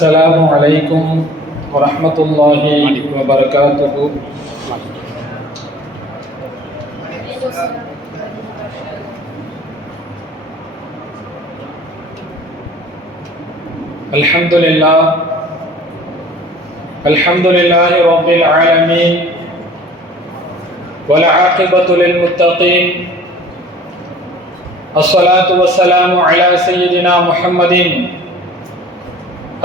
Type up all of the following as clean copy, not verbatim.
السلام عليكم ورحمة الله وبركاته. الحمد لله رب العالمين والعاقبة للمتقين. الصلاة والسلام على سيدنا محمد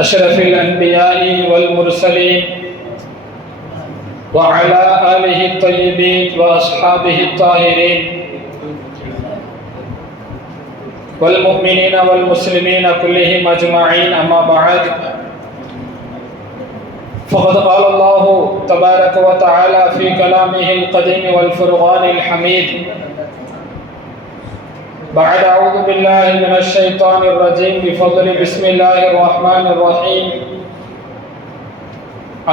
أشرف الأنبياء والمرسلين وعلى آله الطيبين وأصحابه الطاهرين والمؤمنين والمسلمين كلهم أجمعين. أما بعد، فقد قال الله تبارك وتعالى في كلامه القديم والفرقان الحميد بعد أعوذ بالله من الشيطان الرجيم بفضل بسم الله الرحمن الرحيم.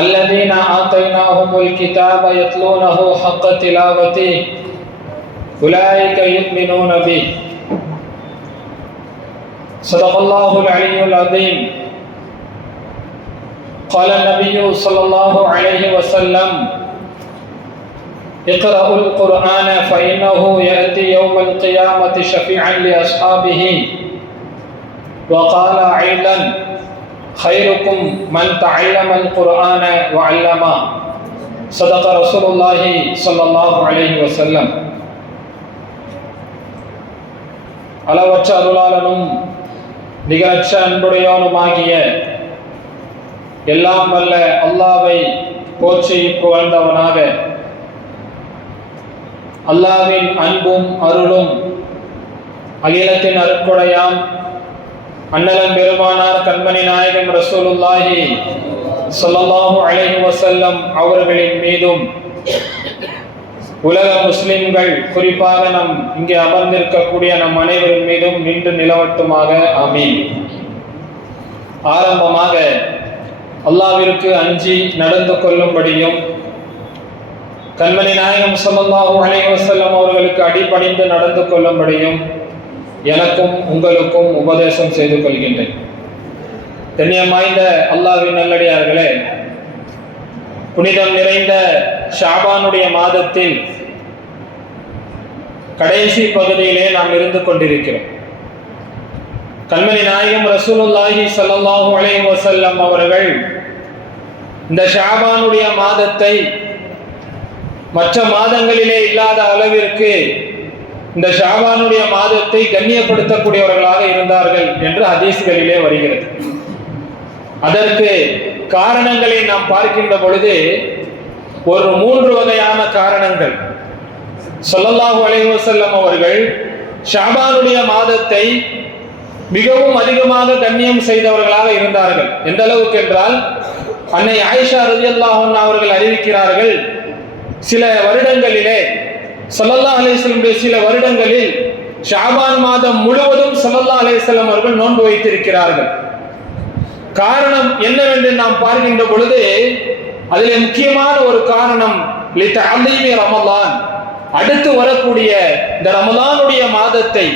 الذين آتيناهم الكتاب يتلونه حق تلاوته أولئك يؤمنون به. صدق الله العلي العظيم. قال النبي صلى الله عليه وسلم: اقرأوا القرآن فإنه يأتي يوم القيامة شفيعا لأصحابه. وقال أيضا: خيركم من تعلم القرآن وعلمه. صدق رسول الله صلى الله عليه وسلم. அளவற்ற அருளாளனும் நிகரற்ற அன்புடையவனுமாகிய எல்லாம் வல்ல அல்லாஹ்வை போற்றி புகழ்ந்தவனாக, அல்லாஹ்வின் அன்பும் அருளும் அகிலத்தின் அருட்கொடையாம் அண்ணலம் பெருமானார் கண்மணி நாயகம் ரசூலுல்லாஹி ஸல்லல்லாஹு அலைஹி வஸல்லம் அவர்களின் மீதும், உலக முஸ்லிம்கள் குறிப்பாக நம் இங்கே அமர்ந்திருக்கக்கூடிய நம் அனைவரின் மீதும் நின்று நிலவட்டுமாக. ஆமீன். ஆரம்பமாக அல்லாஹ்விற்கு அஞ்சி நடந்து கொள்ளும்படியும், கண்மணி நாயகம் ஸல்லல்லாஹு அலைஹி வஸல்லம் அவர்களுக்கு அடிபணிந்து நடந்து கொள்ளும்படியும் எனக்கும் உங்களுக்கும் உபதேசம் செய்து கொள்கின்றேன். கண்ணியமாய்ந்த அல்லாஹ்வின் நல்லடியார்களே, புனிதம் நிறைந்த ஷாபானுடைய மாதத்தில் கடைசி பகுதியிலே நாம் இருந்து கொண்டிருக்கிறோம். கண்மணி நாயகம் ரசூலுல்லாஹி ஸல்லல்லாஹு அலைஹி வஸல்லம் அவர்கள் இந்த ஷாபானுடைய மாதத்தை மற்ற மாதங்களிலே இல்லாத அளவிற்கு இந்த ஷாபானுடைய மாதத்தை கண்ணியப்படுத்தக்கூடியவர்களாக இருந்தார்கள் என்று ஹதீஸ்களிலே வருகிறது. அதற்கு காரணங்களை நாம் பார்க்கின்ற பொழுது ஒரு 3 வகையான காரணங்கள். ஸல்லல்லாஹு அலைஹி வஸல்லம் அவர்கள் ஷாபானுடைய மாதத்தை மிகவும் அதிகமாக கண்ணியம் செய்தவர்களாக இருந்தார்கள். எந்த அளவுக்கு என்றால், அன்னை ஆயிஷா ரலியல்லாஹு அன்ஹா அவர்கள் அறிவிக்கிறார்கள், சில வருடங்களிலே ஸல்லல்லாஹு அலைஹி வஸல்லம் சில வருடங்களில் ஷாபான் மாதம் முழுவதும் ஸல்லல்லாஹு அலைஹி வஸல்லம் அவர்கள் நோன்பு வைத்திருக்கிறார்கள். காரணம் என்னவென்று நாம் பார்க்கின்ற பொழுது அதில் முக்கியமான ஒரு காரணம் லிதஅலீமி ரமலான், அடுத்து வரக்கூடிய இந்த ரமலானுடைய மாதத்தை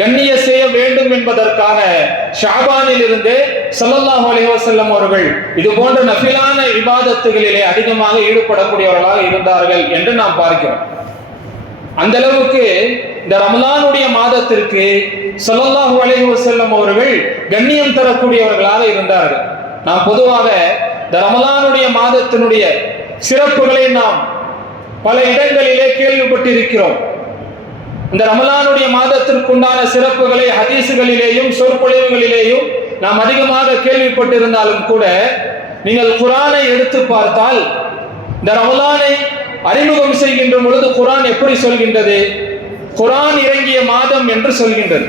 கண்ணிய செய்ய வேண்டும் என்பதற்காக ஷாபானில் இருந்து ஸல்லல்லாஹு அலைஹி வஸல்லம் அவர்கள் இது போன்ற நஃபிலான இபாதத்துகளிலே அதிகமாக ஈடுபடக்கூடியவர்களாக இருந்தார்கள் என்று நாம் பார்க்கிறோம். அந்த அளவுக்கு இந்த ரமலானுடைய மாதத்திற்கு ஸல்லல்லாஹு அலைஹி வஸல்லம் அவர்கள் கண்ணியம் தரக்கூடியவர்களாக இருந்தார்கள். நாம் பொதுவாக இந்த ரமலானுடைய மாதத்தினுடைய சிறப்புகளை நாம் பல இடங்களிலே கேள்விப்பட்டிருக்கிறோம். இந்த ரமலானுடைய மாதத்திற்குண்டான சிறப்புகளை ஹதீசுகளிலேயும் சொற்பொழிவுகளிலேயும் நாம் அதிகமாக கேள்விப்பட்டிருந்தாலும் கூட, நீங்கள் குர்ஆனை எடுத்து பார்த்தால் இந்த ரமலானை அறிமுகம் செய்கின்ற பொழுது குர்ஆன் எப்படி சொல்கின்றது? குர்ஆன் இறங்கிய மாதம் என்று சொல்கின்றது.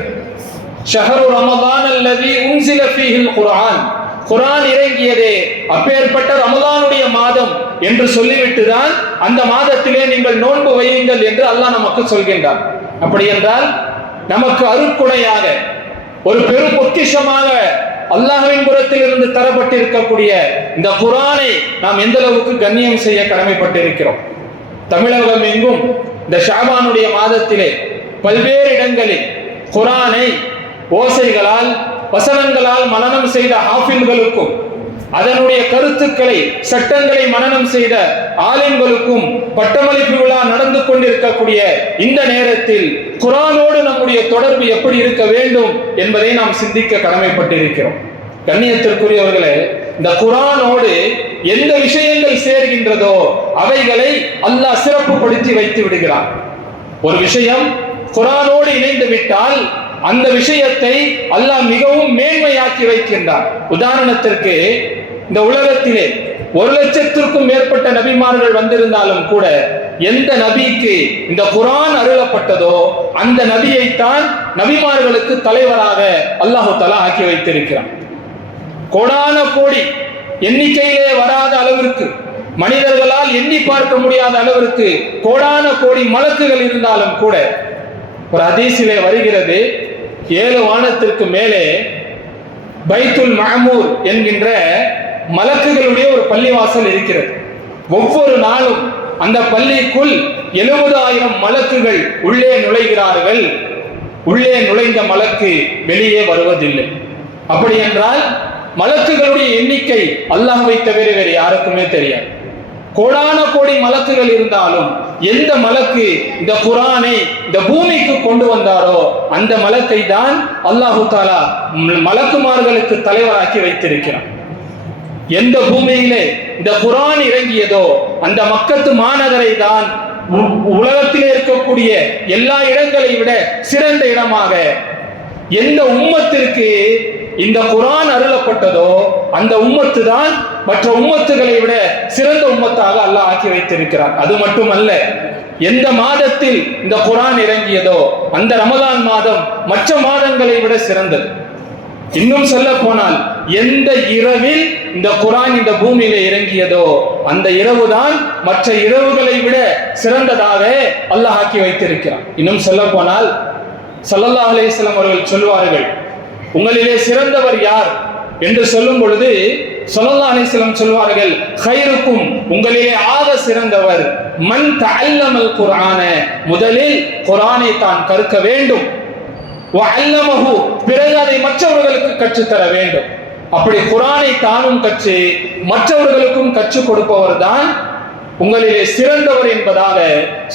ஷஹரு ரமலான் அல்லதி உன்சில ஃபீஹில் குர்ஆன், குர்ஆன் இறங்கியதே அப்பேற்பட்ட ரமலானுடைய மாதம் என்று சொல்லிவிட்டு தான் அந்த மாதத்திலே நீங்கள் நோன்பு வையுங்கள் என்று அல்லாஹ் நமக்கு சொல்கின்றார். அப்படி என்றால் நமக்கு அருட்கொடையாக ஒரு பெரும் பொக்கிஷமாக அல்லாஹ்வின் புறத்தில் இருந்து தரப்பட்டிருக்கக்கூடிய இந்த குர்ஆனை நாம் எந்த அளவுக்கு கண்ணியம் செய்ய கடமைப்பட்டிருக்கிறோம். தமிழகம் எங்கும் இந்த ஷாபானுடைய மாதத்திலே பல்வேறு இடங்களில் குர்ஆனை ஓசைகளால் வசனங்களால் மனனம் செய்த ஹாஃபில்களுக்கும் அதனுடைய கருத்துக்களை சட்டங்களை மனனம் செய்த ஆலிம்களுக்கும் பட்டமளிப்பு விழா நடந்து கொண்டிருக்கக்கூடிய இந்த நேரத்தில் குர்ஆனோடு நம்முடைய தொடர்பு எப்படி இருக்க வேண்டும் என்பதை நாம் சிந்திக்க கடமைப்பட்டிருக்கிறோம். கண்ணியத்திற்குரியவர்களே, இந்த குர்ஆனோடு எந்த விஷயங்கள் சேர்கின்றதோ அவைகளை அல்லாஹ் சிறப்புப்படுத்தி வைத்து விடுகிறான். ஒரு விஷயம் குர்ஆனோடு இணைந்து விட்டால் அந்த விஷயத்தை அல்லாஹ் மிகவும் மேன்மையாக்கி வைக்கின்றான். உதாரணத்திற்கு, இந்த உலகத்திலே 1,00,000க்கும் மேற்பட்ட நபிமார்கள் வந்திருந்தாலும் கூட எந்த நபிக்கு இந்த குர்ஆன் அருளப்பட்டதோ அந்த நபியைத்தான் நபிமார்களுக்கு தலைவராக அல்லாஹு தஆலா ஆக்கி வைத்திருக்கிறான். கோடான கோடி எண்ணிக்கையிலே வராத அளவிற்கு, மனிதர்களால் எண்ணி பார்க்க முடியாத அளவிற்கு கோடான கோடி மலக்குகள் இருந்தாலும் கூட ஒரு ஹதீஸிலே வருகிறது, 7 வானத்திற்கு மேலே பைத்துல் மஅமூர் என்கின்ற மலக்குகளுடைய ஒரு பள்ளிவாசல் இருக்கிறது. ஒவ்வொரு நாளும் அந்த பள்ளிக்குள் 70,000 மலக்குகள் உள்ளே நுழைகிறார்கள். உள்ளே நுழைந்த மலக்கு வெளியே வருவதில்லை. அப்படி என்றால் மலக்குகளுடைய எண்ணிக்கை அல்லாஹ்வை தவிர வேறு யாருக்குமே தெரியாது. கோடான கோடி மலக்குகள் இருந்தாலும் எந்த மலக்கு இந்த குர்ஆனை இந்த பூமிக்கு கொண்டு வந்தாரோ அந்த மலக்கை தான் அல்லாஹு தஆலா மலக்குமார்களுக்கு தலைவராக்கி வைத்திருக்கிறார். எந்த பூமியிலே இந்த குர்ஆன் இறங்கியதோ அந்த மக்கத்து மாநகரை தான் உலகத்திலே இருக்கக்கூடிய எல்லா இடங்களை விட சிறந்த இடமாக, எந்த உம்மத்திற்கு இந்த குர்ஆன் அருளப்பட்டதோ அந்த உம்மத்து தான் மற்ற உம்மத்துகளை விட சிறந்த உம்மத்தாக அல்லாஹ் ஆக்கி வைத்திருக்கிறார். அது மட்டுமல்ல, எந்த மாதத்தில் இந்த குர்ஆன் இறங்கியதோ அந்த ரமலான் மாதம் மற்ற மாதங்களை விட சிறந்தது. இன்னும் சொல்ல போனால், எந்த இரவில் இந்த குர்ஆன் இந்த பூமியில இறங்கியதோ அந்த இரவுதான் மற்ற இரவுகளை விட சிறந்ததாக அல்லாஹ் ஆக்கி வைத்திருக்கிறான். இன்னும் சொல்ல போனால், ஸல்லல்லாஹு அலைஹி வஸல்லம் அவர்கள் சொல்வார்கள், உங்களிலே சிறந்தவர் யார் என்று சொல்லும் பொழுது ஸல்லல்லாஹு அலைஹி வஸல்லம் சொல்வார்கள், கைருக்கும், உங்களிலே ஆக சிறந்தவர் மன் தஅல்லமல் குர்ஆன, முதலில் குர்ஆனை தான் கற்க வேண்டும், வஅல்லமஹு, பிறகு அதை மற்றவர்களுக்கு கற்றுத்தர வேண்டும். அப்படி குர்ஆனை தானும் கற்று மற்றவர்களுக்கும் கற்றுக் கொடுப்பவர் தான் உங்களிலே சிறந்தவர் என்பதாக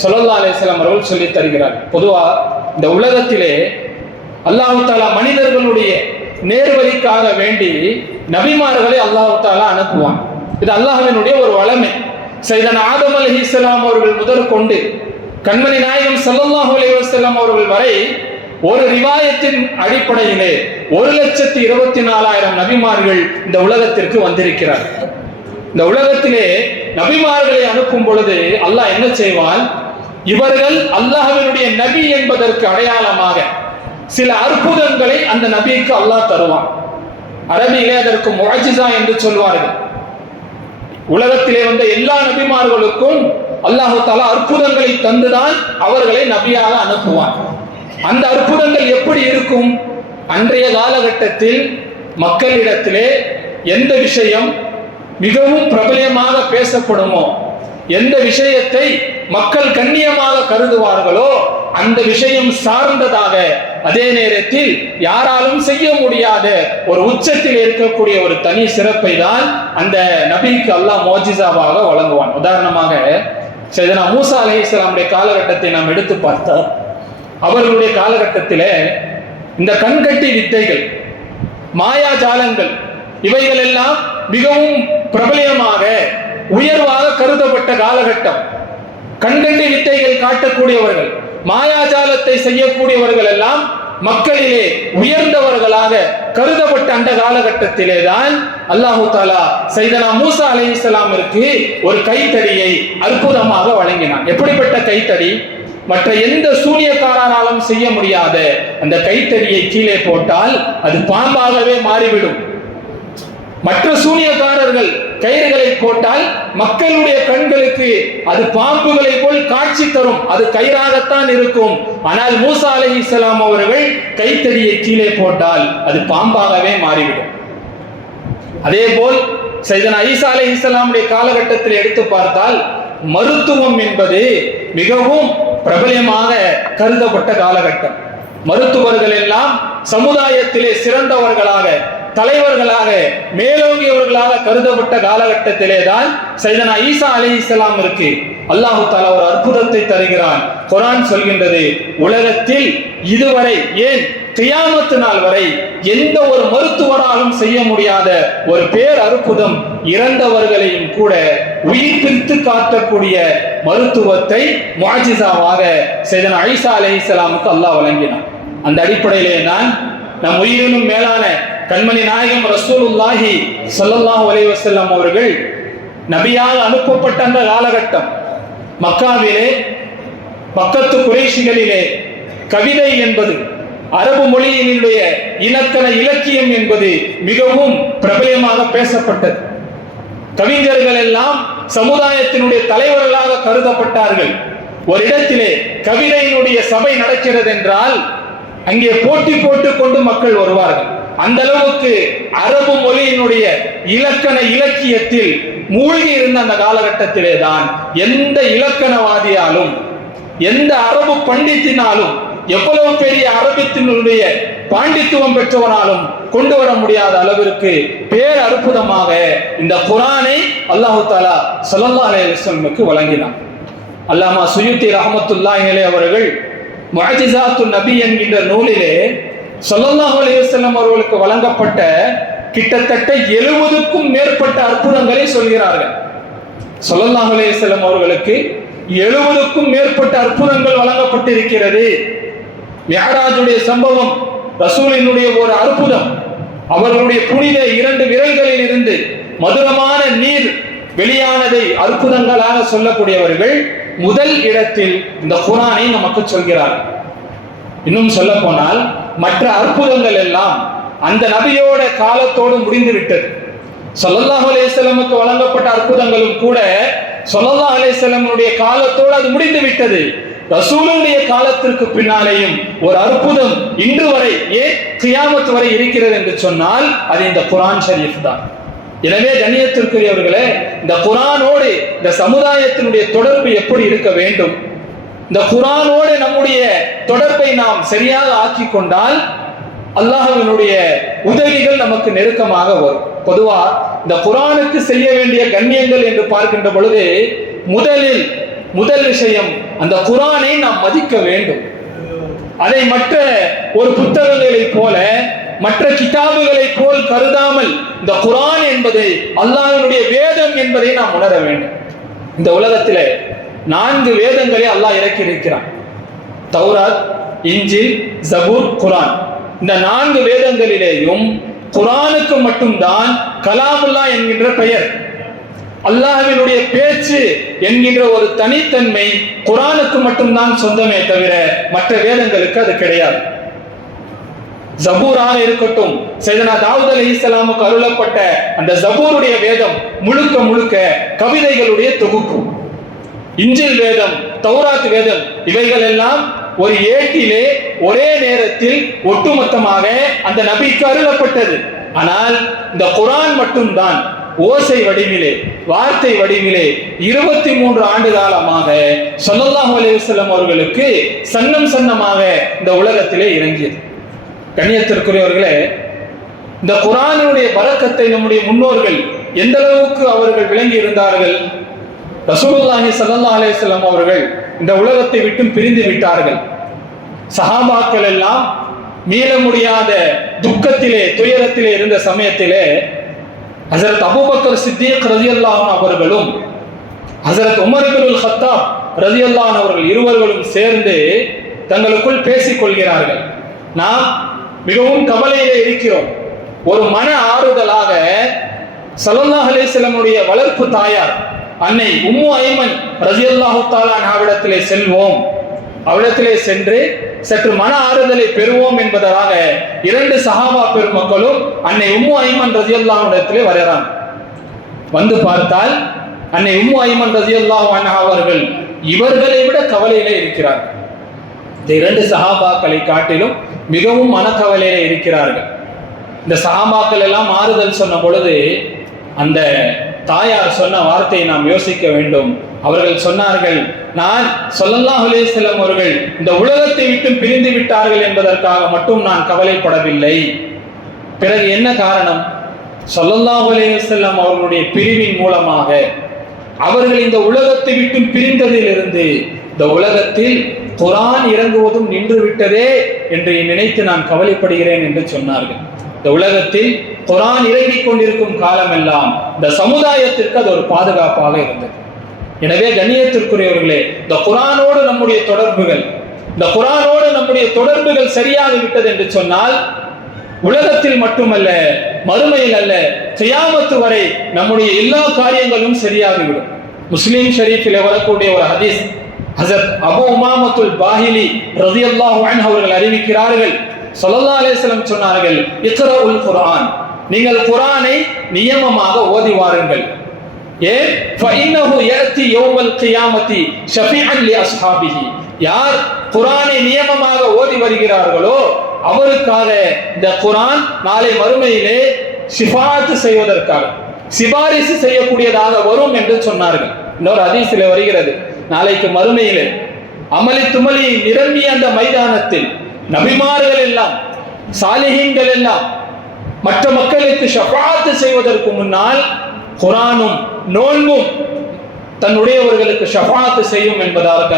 ஸல்லல்லாஹு அலைஹி வஸல்லம் அவர்கள் சொல்லித் தருகிறார். பொதுவா இந்த உலகத்திலே அல்லாஹ் தஆலா மனிதர்களுடைய நேர்வழிக்காக வேண்டி நபிமார்களை அல்லாஹ் தஆலா அனுப்புவான். இது அல்லாஹ்வினுடைய ஒரு வளமை. சையதனா ஆதம் அலைஹிஸ்ஸலாம் அவர்கள் முதற்கொண்டு கண்மணி நாயகம் ஸல்லல்லாஹு அலைஹி வஸல்லம் அவர்கள் வரை ஒரு ரிவாயத்தின் அடிப்படையிலே 1,24,000 நபிமார்கள் இந்த உலகத்திற்கு வந்திருக்கிறார். இந்த உலகத்திலே நபிமார்களை அனுப்பும் பொழுது அல்லாஹ் என்ன செய்வான், இவர்கள் அல்லாஹ்வினுடைய நபி என்பதற்கு அடையாளமாக சில அற்புதங்களை அந்த நபிக்கு அல்லாஹ் தருவான். அரபியிலே அதற்கு முஅஜிஸா என்று சொல்வார்கள். உலகத்திலே வந்த எல்லா நபிமார்களுக்கும் அல்லாஹ் தஆலா அற்புதங்களை தந்துதான் அவர்களை நபியாக அனுப்புவான். அந்த அற்புதங்கள் எப்படி இருக்கும்? அன்றைய காலகட்டத்தில் மக்களிடத்திலே எந்த விஷயம் மிகவும் பிரபலமாக பேசப்படுமோ, எந்த விஷயத்தை மக்கள் கண்ணியமாக கருதுவார்களோ அந்த விஷயம் சார்ந்ததாக, அதே நேரத்தில் யாராலும் செய்ய முடியாத ஒரு உச்சத்தில் இருக்கக்கூடிய ஒரு தனி சிறப்பை தான் அந்த நபிக்கு அல்லாஹ் மோஜிசாவாக வழங்குவான். உதாரணமாக சையதனா மூசா அலைஹிஸ்ஸலாமுடைய காலகட்டத்தை நாம் எடுத்து பார்த்தால், அவர்களுடைய காலகட்டத்திலே இந்த கண்கட்டி வித்தைகள், மாயாஜாலங்கள், இவைகள் எல்லாம் மிகவும் பிரபலமாக உயர்வாக கருதப்பட்ட காலகட்டம். கண்கட்டி வித்தைகள் காட்டக்கூடியவர்கள், மாயாஜாலத்தை செய்யக்கூடியவர்கள் எல்லாம் மக்களிலே உயர்ந்தவர்களாக கருதப்பட்ட அந்த காலகட்டத்திலே தான் அல்லாஹு தஆலா சையதனா மூசா அலைஹிஸ்ஸலாமிற்கு ஒரு கைத்தடியை அற்புதமாக வழங்கினான். எப்படிப்பட்ட கைத்தடி? மற்ற எந்த சூனியக்காரனாலும் செய்ய முடியாத அந்த கைத்தடியை கீழே போட்டால் அது பாம்பாகவே மாறிவிடும். மற்ற சூனியக்காரர்கள் கயிறுகளை போட்டால் மக்களுடைய கண்களுக்கு அது பாம்புகளை போல் காட்சி தரும், அது கயிறாகத்தான் இருக்கும். ஆனால் மூசா அலைஹிஸ்ஸலாம் அவர்கள் கைத்தடியை கீழே போட்டால் அது பாம்பாகவே மாறிவிடும். அதே போல் சையதனா ஈசா அலைஹிஸ்ஸலாமுடைய காலகட்டத்தில் எடுத்து பார்த்தால், மருத்துவம் என்பது மிகவும் பிரபலமாக கருதப்பட்ட காலகட்டம். மருத்துவர்கள் எல்லாம் சமுதாயத்திலே சிறந்தவர்களாக, தலைவர்களாக, மேலோங்கியவர்களாக கருதப்பட்ட காலகட்டத்திலே தான் சையதனா ஈசா அலைஹிஸ்ஸலாம் இருக்கு அல்லாஹ் தஆலா ஒரு அற்புதத்தை தருகிறான். குர்ஆன் சொல்கின்றது, உலகத்தில் இதுவரை ஏன் கியாமத்து நாள் வரை எந்த ஒரு மருத்துவராலும் செய்ய முடியாத ஒரு பேர் அற்புதம், இறந்தவர்களையும் கூட உயிர்ப்பித்து காட்டக்கூடிய மருத்துவத்தை முஅஜிஸாவாக சையதனா ஈசா அலைஹிஸ்ஸலாமுக்கு அல்லாஹ் வழங்கினான். அந்த அடிப்படையிலே நான் நம் உயிரினும் மேலான கண்மணி நாயகம் ரசூலுல்லாஹி ஸல்லல்லாஹு அலைஹி வஸல்லம் அவர்கள் நபியாக அனுப்பப்பட்ட அந்த காலகட்டம் மக்காவிலே, மக்கத்து குறைஷிகளிலே கவிதை என்பது, அரபு மொழியினுடைய இலக்கண இலக்கியம் என்பது மிகவும் பிரபலமாக பேசப்பட்டது. கவிஞர்கள் எல்லாம் சமுதாயத்தினுடைய தலைவர்களாக கருதப்பட்டார்கள். ஒரு இடத்திலே கவிதையினுடைய சபை நடக்கிறது என்றால் அங்கே போட்டி போட்டுக் கொண்டு மக்கள் வருவார்கள். அந்த அளவுக்கு அரபு மொழியினுடைய இலக்கண இலக்கியத்தில் மூழ்கி இருந்த அந்த காலகட்டத்திலே தான் எந்த இலக்கணவாதியாலும், எந்த அரபு பண்டித்தினாலும், எவ்வளவு பெரிய அரபித்தினுடைய பாண்டித்துவம் பெற்றவனாலும் கொண்டு வர முடியாத அளவிற்கு பேர் அற்புதமாக இந்த குர்ஆனை அல்லாஹ் தஆலா ஸல்லல்லாஹு அலைஹி வஸல்லமுக்கு வழங்கினான். அல்லாமா சுயூத்தி ரஹ்மத்துல்லாஹி அலைஹி அவர்கள் முஅஜிஸாத்துன் நபி என்கின்ற நூலிலே ஸல்லல்லாஹு அலைஹி வஸல்லம் அவர்களுக்கு வழங்கப்பட்ட கிட்டத்தட்ட 70க்கும் மேற்பட்ட அற்புதங்களை சொல்கிறார்கள். ஸல்லல்லாஹு அலைஹி வஸல்லம் அவர்களுக்கு 70க்கும் மேற்பட்ட அற்புதங்கள் வழங்கப்பட்டிருக்கிறது. மிஅராஜுடைய சம்பவம் ரசூலினுடைய ஒரு அற்புதம். அவர்களுடைய புனித 2 விரல்களில் இருந்து மதுரமான நீர் வெளியானதை அற்புதங்களாக சொல்லக்கூடியவர்கள் முதல் இடத்தில் இந்த குர்ஆனை நமக்கு சொல்கிறார்கள். இன்னும் சொல்ல போனால் மற்ற அற்புதங்கள் எல்லாம் அந்த நபியோட காலத்தோடு முடிந்து விட்டது. ஸல்லல்லாஹு அலைஹி வஸல்லமுக்கு வழங்கப்பட்ட அற்புதங்களும் கூட ஸல்லல்லாஹு அலைஹி வஸல்லமுடைய காலத்தோடு அது முடிந்து விட்டது. ரசூலுடைய காலத்திற்கு பின்னாலேயும் ஒரு அற்புதம் இன்று வரை, ஏன் கியாமத் வரை இருக்கிறது என்று சொன்னால் அது இந்த குர்ஆன் ஷரீஃப் தான். எனவே கண்ணியத்திற்குரியவர்களே, இந்த குர்ஆனோடு இந்த சமுதாயத்தினுடைய தொடர்பு எப்படி இருக்க வேண்டும்? இந்த குர்ஆனோடு நம்முடைய தொடர்பை நாம் சரியாக ஆக்கி கொண்டால் அல்லாஹ்வினுடைய உதவிகள் நமக்கு நெருக்கமாக வரும். பொதுவா இந்த குர்ஆனுக்கு செய்ய வேண்டிய கண்ணியங்கள் என்று பார்க்கின்ற பொழுது முதல் விஷயம் அந்த குர்ஆனை நாம் மதிக்க வேண்டும். அதை மற்ற ஒரு புத்தகங்களை போல, மற்ற கிதாபுகளை போல் கருதாமல் இந்த குர்ஆன் என்பதை அல்லாஹ்வினுடைய வேதம் என்பதை நாம் உணர வேண்டும். இந்த உலகத்திலே 4 வேதங்களை அல்லாஹ் இறக்கி இருக்கிறான். தௌராத், இன்ஜில், ஜபூர், குர்ஆன். இந்த 4 வேதங்களிலேயும் குர்ஆனுக்கு மட்டும்தான் கலாமுல்லாஹ் என்கின்ற பெயர், அல்லாஹ்வினுடைய பேச்சு என்கின்ற ஒரு தனித்தன்மை குர்ஆனுக்கு மட்டும்தான் சொந்தமே தவிர மற்ற வேதங்களுக்கு அது கிடையாது. ஜபூராக இருக்கட்டும், சையதனா தாவூத் அலைஹிஸ்ஸலாமுக்கு அருளப்பட்ட அந்த ஜபூருடைய வேதம் முழுக்க முழுக்க கவிதைகளுடைய தொகுப்பு. இன்ஜில் வேதம், தௌராத் வேதம், இவைகள் எல்லாம் ஒரு ஏட்டிலே ஒரே நேரத்தில் ஒட்டுமொத்தமாக அந்த நபிக்கு அருளப்பட்டது. ஆனால் இந்த குர்ஆன் மட்டும்தான் ஓசை வடிவிலே, வார்த்தை வடிவிலே 23 ஆண்டு காலமாக ஸல்லல்லாஹு அலைஹி வஸல்லம் அவர்களுக்கு சன்னமாக இந்த உலகத்திலே இறங்கியது. கண்ணியத்திற்குரியவர்களே, இந்த குர்ஆனுடைய பரக்கத்தை நம்முடைய முன்னோர்கள் எந்த அளவுக்கு அவர்கள் விளங்கி இருந்தார்கள். ரசூலுல்லாஹி ஸல்லல்லாஹு அலைஹி வஸல்லம் அவர்கள் இந்த உலகத்தை விட்டு பிரிந்து விட்டார்கள். சஹாபாக்கள் எல்லாம் மீள முடியாத துக்கத்திலே, துயரத்திலே இருந்த சமயத்திலே ஹஜரத் அபூபக்கர் சித்திக் ரலியல்லாஹு அன்ஹு அவர்களும் ஹஜரத் உமர் இப்னுல் கத்தாப் ரலியல்லாஹு அன்ஹு அவர்கள் இருவர்களும் சேர்ந்து தங்களுக்குள் பேசிக் கொள்கிறார்கள். நாம் மிகவும் கவலையிலே இருக்கிறோம். ஒரு மன ஆறுதலாக ஸல்லல்லாஹு அலைஹி வஸல்லமுடைய வளர்ப்பு தாயார் அன்னை உம்மு ஐமன் ரலியல்லாஹு தஆலா அன்ஹாவிடத்திலே செல்வோம், அவரிடத்திலே சென்று சற்று மன ஆறுதலை பெறுவோம் என்பதாக 2 சஹாபா பெருமக்களும் அன்னை உம்மு ஐமன் ரலியல்லாஹு அன்ஹாவிடத்திலே வருகிறார். வந்து பார்த்தால் அன்னை உம்மு ஐமன் ரலியல்லாஹு அன்ஹா அவர்கள் இவர்களை விட கவலையிலே இருக்கிறார். இந்த 2 சஹாபாக்களை காட்டிலும் மிகவும் மனக்கவலையிலே இருக்கிறார்கள். இந்த சஹாபாக்கள் எல்லாம் ஆறுதல் சொன்ன பொழுது அந்த தாயார் சொன்ன வார்த்தையை நாம் யோசிக்க வேண்டும். அவர்கள் சொன்னார்கள், நான் ஸல்லல்லாஹு அலைஹி வஸல்லம் அவர்கள் இந்த உலகத்தை விட்டு பிரிந்து விட்டார்கள் என்பதற்காக மட்டும் நான் கவலைப்படவில்லை. பிறகு என்ன காரணம்? ஸல்லல்லாஹு அலைஹி வஸல்லம் அவர்களுடைய பிரிவின் மூலமாக அவர்கள் இந்த உலகத்தை விட்டு பிரிந்ததிலிருந்து இந்த உலகத்தில் குர்ஆன் இறங்குவதும் நின்று விட்டதே என்று நினைத்து நான் கவலைப்படுகிறேன் என்று சொன்னார்கள். இந்த உலகத்தில் குர்ஆன் இறங்கிக் கொண்டிருக்கும் காலமெல்லாம் இந்த சமுதாயத்திற்கு அது ஒரு பாதுகாப்பாக இருந்தது. எனவே கண்ணியத்திற்குரியவர்களே, இந்த குர்ஆனோடு நம்முடைய தொடர்புகள் சரியாக விட்டது என்று சொன்னால் உலகத்தில் மட்டுமல்ல, மறுமையில் அல்ல, கியாமத்து வரை நம்முடைய எல்லா காரியங்களும் சரியாகிவிடும். முஸ்லிம் ஷரீஃபில் வரக்கூடிய ஒரு ஹதீஸ், ஹஸரத் அபூ உமாமத்துல் பாஹிலி ரலியல்லாஹு அன்ஹு அவர்கள் அறிவிக்கிறார்கள், ஸல்லல்லாஹு அலைஹி வஸல்லம் சொன்னார்கள், இக்ரஉல் குர்ஆன், நீங்கள் குர்ஆனை நியமமாக ஓதி வாருங்கள். ஏன்? ஃபஇன்னஹு யஅதி யௌமல் கியாமத்தி ஷஃபீஅன் லி அஸ்ஹாபிஹி, யார் குர்ஆனை நியமமாக ஓதி வருகிறார்களோ அவருக்காக இந்த குர்ஆன் நாளை மறுமையிலே ஷிஃபாஅத் செய்வதற்காக, சிபாரிசு செய்யக்கூடியதாக வரும் என்று சொன்னார்கள். இன்னொரு ஹதீஸில் வருகிறது, நாளைக்கு மறுமையிலே அமளி துமளி நிரம்பிய அந்த மைதானத்தில் நபிமார்கள் எல்லாம், சாலிஹீன்கள் எல்லாம் மற்ற மக்களுக்கு ஷஃபாஅத் செய்வதற்கு முன்னால் குர்ஆனும் நோன்பும் தன்னுடையவர்களுக்கு ஷஃபாஅத் செய்யும் என்பதாக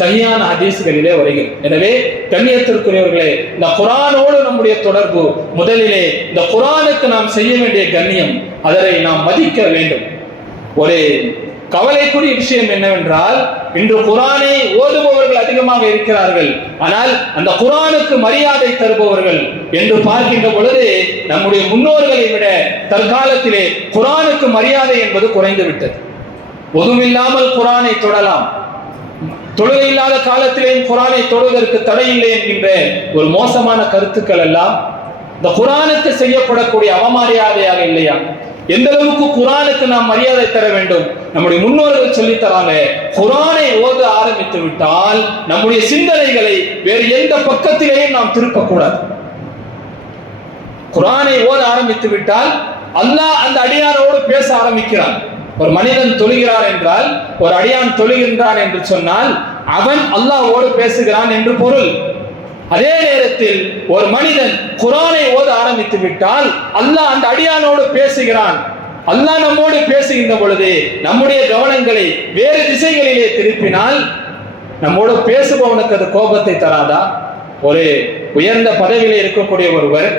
சஹீஹான ஹதீஸ்களிலே வருகிறது. எனவே கண்ணியத்திற்குரியவர்களே, இந்த குர்ஆனோடு நம்முடைய தொடர்பு, முதலிலே இந்த குர்ஆனுக்கு நாம் செய்ய வேண்டிய கண்ணியம், அதனை நாம் மதிக்க வேண்டும். ஒரு கவலைக்குரிய விஷயம் என்னவென்றால், இன்று குர்ஆனை ஓதுபவர்கள் அதிகமாக இருக்கிறார்கள், ஆனால் அந்த குர்ஆனுக்கு மரியாதை தருபவர்கள் என்று பார்க்கின்ற பொழுது நம்முடைய முன்னோர்களை விட தற்காலத்திலே குர்ஆனுக்கு மரியாதை என்பது குறைந்து விட்டது. ஒதுமில்லாமல் குர்ஆனை தொடலாம், தொழுகை இல்லாத காலத்திலேயும் குர்ஆனை தொடுவதற்கு தடை இல்லை என்கின்ற ஒரு மோசமான கருத்துக்கள் எல்லாம் இந்த குர்ஆனுக்கு செய்யப்படக்கூடிய அவமரியாதையாக இல்லையா? எந்த அளவுக்கு குர்ஆனுக்கு நாம் மரியாதை தர வேண்டும்? நம்முடைய முன்னோர்கள் சொல்லித் தராங்க, குர்ஆனை ஓத ஆரம்பித்து விட்டால் நம்முடைய சிந்தனைகளை வேறு எந்த பக்கத்திலேயும் நாம் திருப்பக்கூடாது. குர்ஆனை ஓத ஆரம்பித்து விட்டால் அல்லாஹ் அந்த அடியாரோடு பேச ஆரம்பிக்கிறான். ஒரு மனிதன் தொழுகிறார் என்றால், ஒரு அடியான் தொழுகின்றான் என்று சொன்னால் அவன் அல்லாஹ்வோடு பேசுகிறான் என்று பொருள். அதே நேரத்தில் ஒரு மனிதன் குர்ஆனை ஓத ஆரம்பித்து விட்டால் அல்லாஹ் அந்த அடியானோடு பேசுகிறான். அல்லாஹ் நம்மோடு பேசுகின்ற பொழுது நம்முடைய கவனங்களை வேறு திசைகளிலே திருப்பினால் நம்மோடு பேசுபவனுக்கு அது கோபத்தை தராதா? ஒரு உயர்ந்த பதவியிலே இருக்கக்கூடிய ஒருவர்,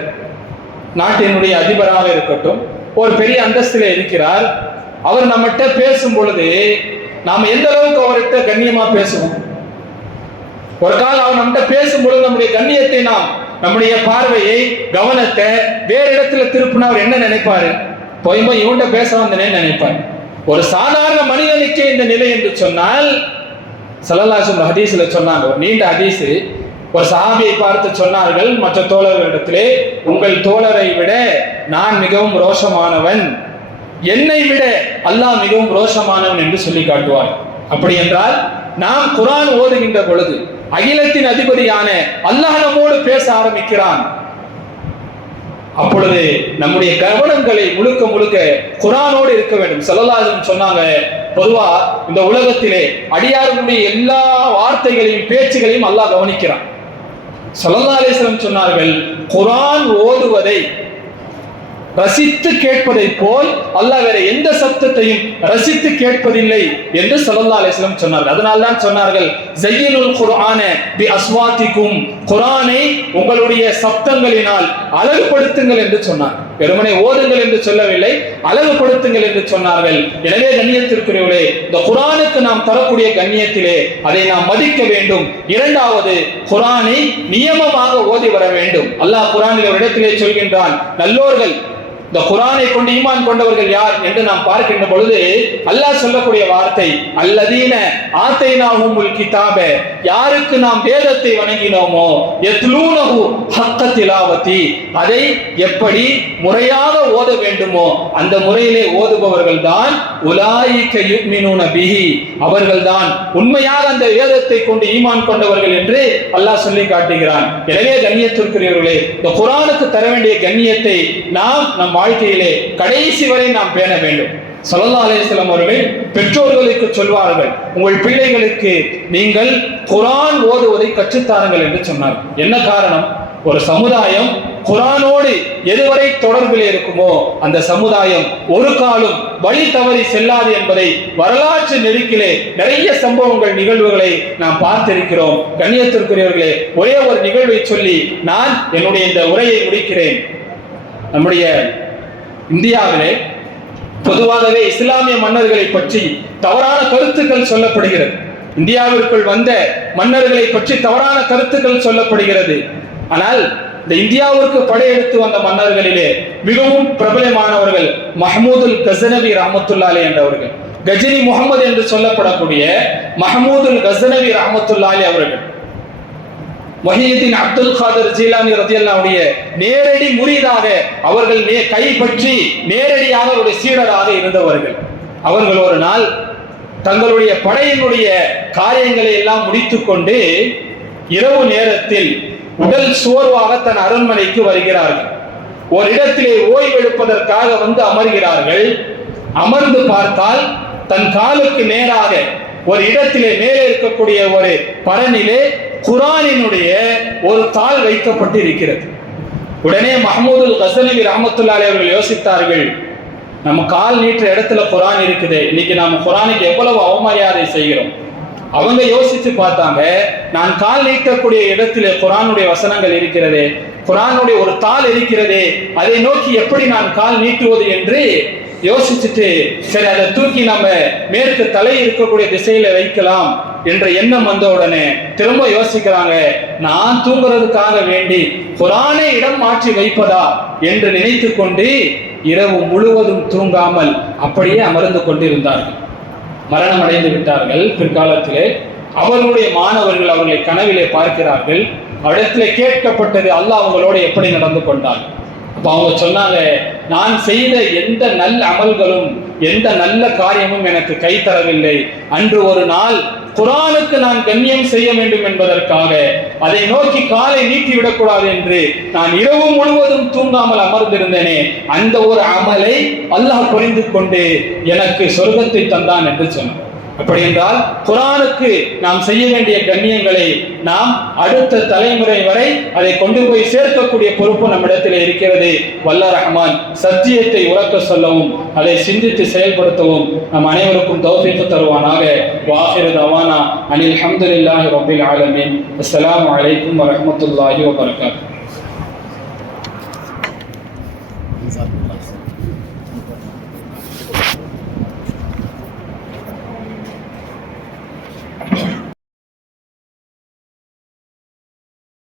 நாட்டினுடைய அதிபராக இருக்கட்டும், ஒரு பெரிய அந்தஸ்திலே இருக்கிறார், அவர் நம்மகிட்ட பேசும் பொழுது நாம் எந்த அளவுக்கு அவர்கிட்ட கண்ணியமா பேசுவோம்? ஒரு காலம் அவர் நம்மகிட்ட பேசும்பொழுது நம்முடைய கண்ணியத்தை, நாம் நம்முடைய பார்வையை, கவனத்தை வேறு இடத்துல திருப்பினா அவர் என்ன நினைப்பாரு? போய் இவன்கிட்ட பேச வந்தனே நினைப்பார். ஒரு சாதாரண மனிதனுக்கே இந்த நிலை என்று சொன்னால், ஸல்லல்லாஹு அலைஹி வஸல்லம் ஹதீஸ்ல சொன்னாங்க, ஒரு நீண்ட ஹதீஸ், ஒரு சஹாபியை பார்த்து சொன்னார்கள் மற்ற தோழர்களிடத்திலே, உங்கள் தோழரை விட நான் மிகவும் ரோஷமானவன், என்னை விட அல்லாஹ் மிகவும் ரோஷமானவன் என்று சொல்லி காட்டுவார். அப்படி என்றால் நாம் குர்ஆன் ஓதுகின்ற பொழுது அகிலத்தின் அதிபதியான அல்லாஹ் நம்மோடு பேச ஆரம்பிக்கிறான். அப்பொழுது நம்முடைய கவனங்களை முழுக்க முழுக்க குர்ஆனோடு இருக்க வேண்டும். ஸல்லல்லாஹு அலைஹி வஸல்லம் சொன்னாங்க, பொதுவா இந்த உலகத்திலே அடியார்களுடைய எல்லா வார்த்தைகளையும் பேச்சுகளையும் அல்லாஹ் கவனிக்கிறான். ஸல்லல்லாஹு அலைஹி வஸல்லம் சொன்னார்கள், குர்ஆன் ஓதுவதை ரசித்து கேட்பதை போல் அல்லாஹ் வேற எந்த சத்தத்தையும் ரசித்து கேட்பதில்லை என்று ஸல்லல்லாஹு அலைஹி வஸல்லம் சொன்னார்கள். அதனால தான் சொன்னார்கள், ஸய்யினுல் குர்ஆன பி அஸ்வாதிக்கும், குர்ஆனை உங்களுடைய சப்தங்களினால் அழகுபடுத்துங்கள் என்று சொன்னார். வெறுமனே ஓதுங்கள் என்று சொல்லவில்லை, அழகுபடுத்துங்கள் என்று சொன்னார்கள். எனவே கண்ணியத்திற்குரியவர்களே, இந்த குர்ஆனுக்கு நாம் தரக்கூடிய கண்ணியத்திலே அதை நாம் மதிக்க வேண்டும். இரண்டாவது, குர்ஆனை நியமமாக ஓதி வர வேண்டும். அல்லாஹ் குர்ஆனில் ஒரு இடத்திலே சொல்கின்றான், நல்லோர்கள், இந்த குர்ஆனை கொண்டு ஈமான் கொண்டவர்கள் யார் என்று நாம் பார்க்கின்ற பொழுது அல்லாஹ் சொல்லக்கூடிய வார்த்தை, அல்லதீன ஆத்தைனாஹுமுல் கிதாப, யாருக்கு நாம் வேதத்தை வழங்கினோமோ, யத்லூனஹு ஹக்க திலாவதி, அதை எப்படி முறையாக ஓத வேண்டுமோ அந்த முறையிலே ஓதுபவர்கள் தான் உலாயிக யுமினூன பிஹி, அவர்கள் தான் உண்மையாக அந்த வேதத்தை கொண்டு ஈமான் கொண்டவர்கள் என்று அல்லாஹ் சொல்லி காட்டுகிறான். எனவே கண்ணியத்திற்குரியவர்களே, இந்த குர்ஆனுக்கு தர வேண்டிய கண்ணியத்தை நாம் நம் வாழ்க்கையிலே கடைசி வரை நாம் பேண வேண்டும். ஸல்லல்லாஹு அலைஹி வஸல்லம் அவர்கள் பெற்றோர்களுக்கு சொல்வார்கள், உங்கள் பிள்ளைகளுக்கு நீங்கள் குர்ஆன் ஓதுவதை கற்றுத்தாருங்கள் என்று சொன்னார். என்ன காரணம்? ஒரு சமுதாயம் குர்ஆனோடு எதுவரை தொடர்பில் இருக்குமோ அந்த சமுதாயம் ஒரு காலம் வழி தவறி செல்லாது என்பதை வரலாற்று நெருக்கிலே நிறைய சம்பவங்கள் நிகழ்வுகளை நாம் பார்த்திருக்கிறோம். கண்ணியத்திற்குரியவர்களே, ஒரே ஒரு நிகழ்வை சொல்லி நான் என்னுடைய இந்த உரையை முடிக்கிறேன். நம்முடைய இந்தியாவிலே பொதுவாகவே இஸ்லாமிய மன்னர்களை பற்றி தவறான கருத்துக்கள் சொல்லப்படுகிறது. இந்தியாவிற்குள் வந்த மன்னர்களை பற்றி தவறான கருத்துக்கள் சொல்லப்படுகிறது. ஆனால் இந்த இந்தியாவிற்கு படையெடுத்து வந்த மன்னர்களிலே மிகவும் பிரபலமானவர்கள் மஹ்மூதுல் கஸ்னவி ரஹ்மத்துல்லாஹி அலைஹி என்றவர்கள். கஜினி முகமது என்று சொல்லப்படக்கூடிய மஹ்மூதுல் கஸ்னவி ரஹ்மத்துல்லாஹி அவர்கள் முஹியுத்தீன் அப்துல் காதர் ஜீலானி ரலியல்லாஹு அன்ஹுடைய நேரடி முரீதாக அவர்கள் கைப்பற்றி நேரடியாக அவருடைய சீடராக இருந்தவர்கள். அவர்கள் ஒரு நாள் தங்களுடைய படையினுடைய காரியங்களை எல்லாம் முடித்துக்கொண்டு இரவு நேரத்தில் உடல் சோர்வாக தன் அரண்மனைக்கு வருகிறார்கள். ஒரு இடத்திலே ஓய்வெடுப்பதற்காக வந்து அமர்கிறார்கள். அமர்ந்து பார்த்தால் தன் காலுக்கு நேராக ஒரு இடத்திலே மேலே இருக்கக்கூடிய ஒரு பரனிலே குர்ஆனினுடைய ஒரு தாள் வைக்கப்பட்டு இருக்கிறது. உடனே மஹ்மூதுல் கஸ்னவி ரஹ்மத்துல்லாஹி அவர்கள் யோசித்தார்கள், நம்ம கால் நீட்டுற இடத்துல குர்ஆன் இருக்குது, இன்னைக்கு நாம குர்ஆனுக்கு எவ்வளவு அவமரியாதை செய்கிறோம். அவங்க யோசித்து பார்த்தாங்க, நான் கால் நீட்டக்கூடிய இடத்திலே குர்ஆனுடைய வசனங்கள் இருக்கிறது, குர்ஆனுடைய ஒரு தாள் இருக்கிறது, அதை நோக்கி எப்படி நான் கால் நீட்டுவது என்று யோசிச்சுட்டு, சரி அதை தூக்கி நம்ம மேற்கு தலை இருக்கக்கூடிய திசையில வைக்கலாம் என்ற எண்ணம் வந்த உடனே திரும்ப யோசிக்கிறாங்க, நான் தூங்குறதுக்காக வேண்டி குர்ஆனை இடம் மாற்றி வைப்பதா என்று நினைத்து கொண்டு இரவு முழுவதும் தூங்காமல் அப்படியே அமர்ந்து கொண்டிருந்தார்கள். மரணம் அடைந்து விட்டார்கள். பிற்காலத்திலே அவர்களுடைய மாணவர்கள் அவர்களை கனவிலே பார்க்கிறார்கள். அவரிடத்திலே கேட்கப்பட்டது, அல்லாஹ் அவங்களோடு எப்படி நடந்து கொண்டார். அப்ப அவங்க சொன்னாங்க, நான் செய்த எந்த நல்ல அமல்களும் எந்த நல்ல காரியமும் எனக்கு கை தரவில்லை. அன்று ஒரு நாள் குர்ஆனுக்கு நான் கண்ணியம் செய்ய வேண்டும் என்பதற்காக அதை நோக்கி காலை நீட்டிவிடக்கூடாது என்று நான் இரவு முழுவதும் தூங்காமல் அமர்ந்திருந்தேனே, அந்த ஒரு அமலை அல்லாஹ் புரிந்து கொண்டு எனக்கு சொர்க்கத்தை தந்தான் என்று சொன்னார். அப்படி என்றால் குர்ஆனுக்கு நாம் செய்ய வேண்டிய கண்ணியங்களை நாம் அடுத்த தலைமுறை வரை அதை கொண்டு போய் சேர்க்கக்கூடிய பொறுப்பு நம்மிடத்தில் இருக்கிறது. வல்ல ரஹ்மான் சத்தியத்தை உறக்க சொல்லவும் அதை சிந்தித்து செயல்படுத்தவும் நம் அனைவருக்கும் தௌஃபீக் தருவானாக. வாஹிரு தவானா அனில் ஹம்துலில்லாஹி ரப்பில் ஆலமீன். அஸ்ஸலாமு அலைக்கும் வரஹ்மத்துல்லாஹி வபரகாத்துஹு.